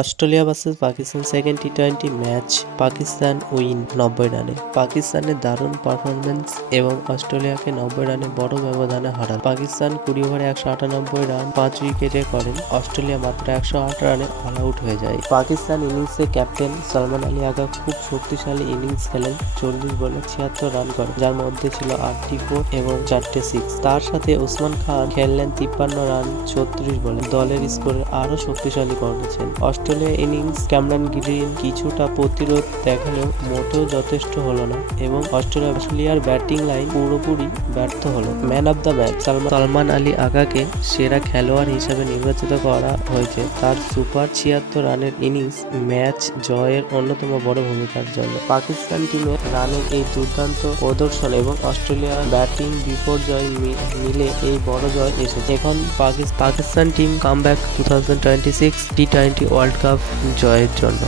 Australia versus Pakistan second টি-20 match. Pakistan win 90 রানে। পাকিস্তানের দারুণ পারফরমেন্স এবং অস্ট্রেলিয়াকে 90 রানে বড় ব্যবধানে হারায়। পাকিস্তান 20 ওভারে 198 রান 5 উইকেটে করেন। অস্ট্রেলিয়া মাত্র 108 রানে অল আউট হয়ে যায়। পাকিস্তান ইনিংসে ক্যাপ্টেন সালমান আলী আগা খুব শক্তিশালী ইনিংস খেলেন। 40 বলে 76 রান করেন, যার মধ্যে ছিল 8টি 4 এবং 4টে 6। তার সাথে ওসমান খান খেললেন 53 রান 36 বলে, দলের স্কোর আরো শক্তিশালী করেছেন। অস্ট্রেলিয়া ইনিংস ক্যামেরন গ্রিন কিছুটা প্রতিরোধ দেখালেও মোটেও যথেষ্ট হলো না এবং অস্ট্রেলিয়ার ব্যাটিং লাইন পুরোপুরি ব্যর্থ হলো। Man of the match Salman Ali আগাকে সেরা খেলোয়াড় হিসেবে নির্বাচিত করা হয়েছে তার সুপার 76 রানের ইনিংস ম্যাচ জয়ের অন্যতম বড় ভূমিকার জন্য। পাকিস্তান টিমের রানের এই দুর্দান্ত প্রদর্শন এবং অস্ট্রেলিয়ার ব্যাটিং বিপর্যয় মিলে এই বড় জয় এসেছে। এখন পাকিস্তান টিম কামব্যাক 2026 টি-20 ওয়ার্ল্ড কাপ জয়ের জন্য।